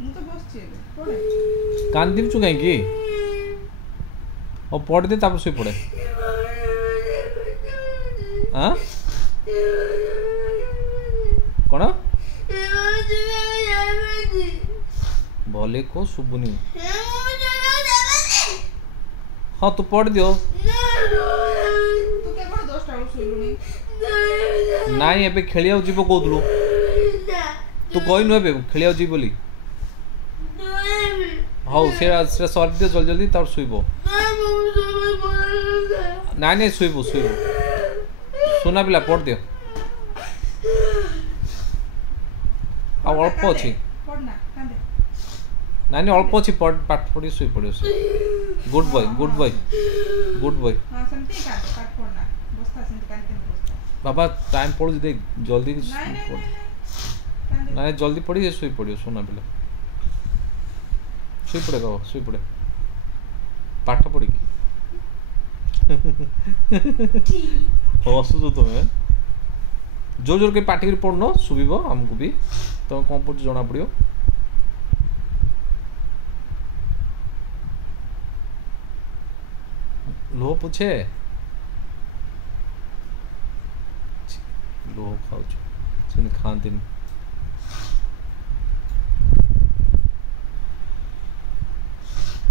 ମୁଁ ତ ବସିଛି ଏବେ ପଢେ କାନ୍ଦିଛୁ କାହିଁକି ଆଉ ପଢ଼ି ଦେ ତାପରେ ଶୋଇ ପଡ଼େ ଆଁ କ'ଣ भले को शुभुनी हाँ तू पढ़ दियो ତୁ କେବଳ 10ଟା ବେଳୁ ଶୋଇଲୁଣି नाई एबे खेलिया जीव कहतलु तू कहनु एबे खेलिया जीव बोली हाँ से सर दियो जल्दी जल्दी तार शुइबो नाई नाई शुइबो शुइबो सुना पिला पढ़ दियो आ अल्प अछि ପଢନା କାନ୍ଦେ नाई नाई अल्प अछि पाठ पढ़ी शुइ पड़ियो से good boy good boy good boy ହଁ ସେମିତି କାନ୍ଦେ ପାଠ ପଢନା ବସ୍ତା ସେମିତି କାନ୍ଦେ ବସ୍ତା बाबा टाइम पड़ दे जल्दी ନାଇଁ ନାଇଁ କାନ୍ଦେ ना जल्दी पड़ी शुई पड़ियो सोना पिला शुई पड़े बाबा शुई पड़े पाठ पढ़ी हसुच तुम्हें जोर जोर के पाठ कर पढ़न शुभ आमको भी तुम कौन पढ़ जना पड़ो लोह पूछे लोह खाऊ खाती